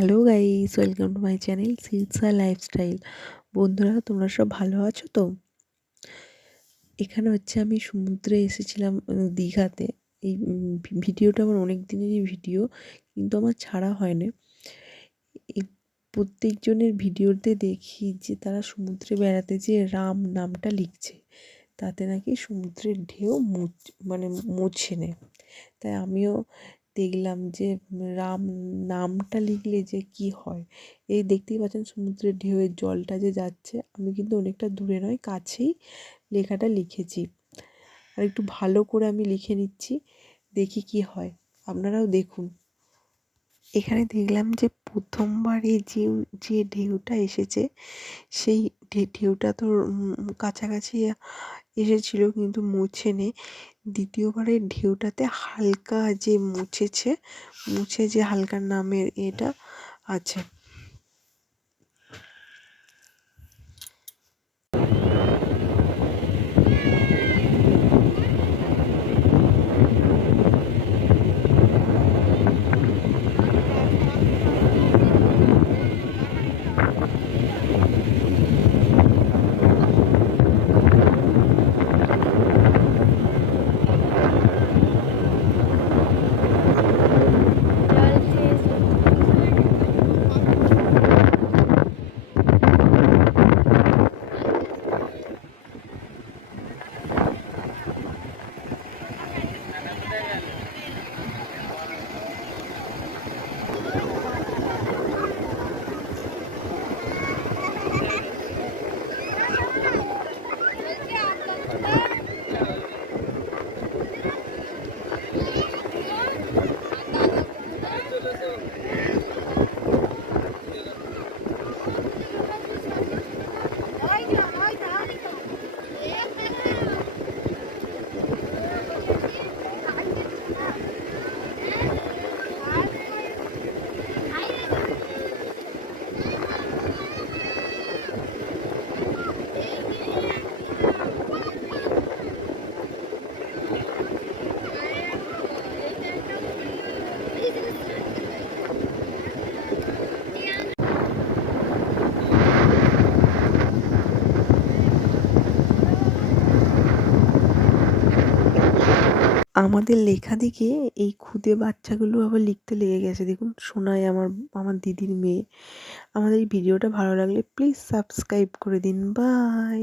Hello guys, welcome to my channel Silsa lifestyle. বন্ধুরা, তোমরা সব ভালো আছো তো? এখানে হচ্ছে আমি সমুদ্রে এসেছিলাম, দীঘাতে। এই ভিডিওটা আমার অনেক দিনেরই ভিডিও, কিন্তু আমার ছাড়া হয় না। এই প্রত্যেকজনের ভিডিওতে দেখি যে তারা সমুদ্রে বেড়াতে যেয়ে রাম নামটা লিখছে, তাতে নাকি সমুদ্রের ঢেউ মুছে নেয়। তাই আমিও দেখলাম যে রাম নামটা লিখলে যে কি হয়। এই দেখতেই পাচ্ছেন সমুদ্রের ঢেউয়ের জলটা যে যাচ্ছে, আমি কিন্তু অনেকটা দূরে নয়, কাছেই লেখাটা লিখেছি। আর একটু ভালো করে আমি লিখে নিচ্ছি, দেখি কি হয়, আপনারাও দেখুন। এখানে দেখলাম যে প্রথমবার এই যে ঢেউটা এসেছে, সেই ঢেউটা তো কাছাকাছি এসেছিলো কিন্তু মুছেনি। দ্বিতীয়বারের ঢেউটাতে হালকা যে মুছে যে হালকা নামের এটা আছে। আমাদের লেখা দেখে এই খুদে বাচ্চাগুলো আবার লিখতে লেগে গেছে। দেখুন, সোনাই আমার দিদির মেয়ে। আমাদের এই ভিডিওটা ভালো লাগলে প্লিজ সাবস্ক্রাইব করে দিন। বাই।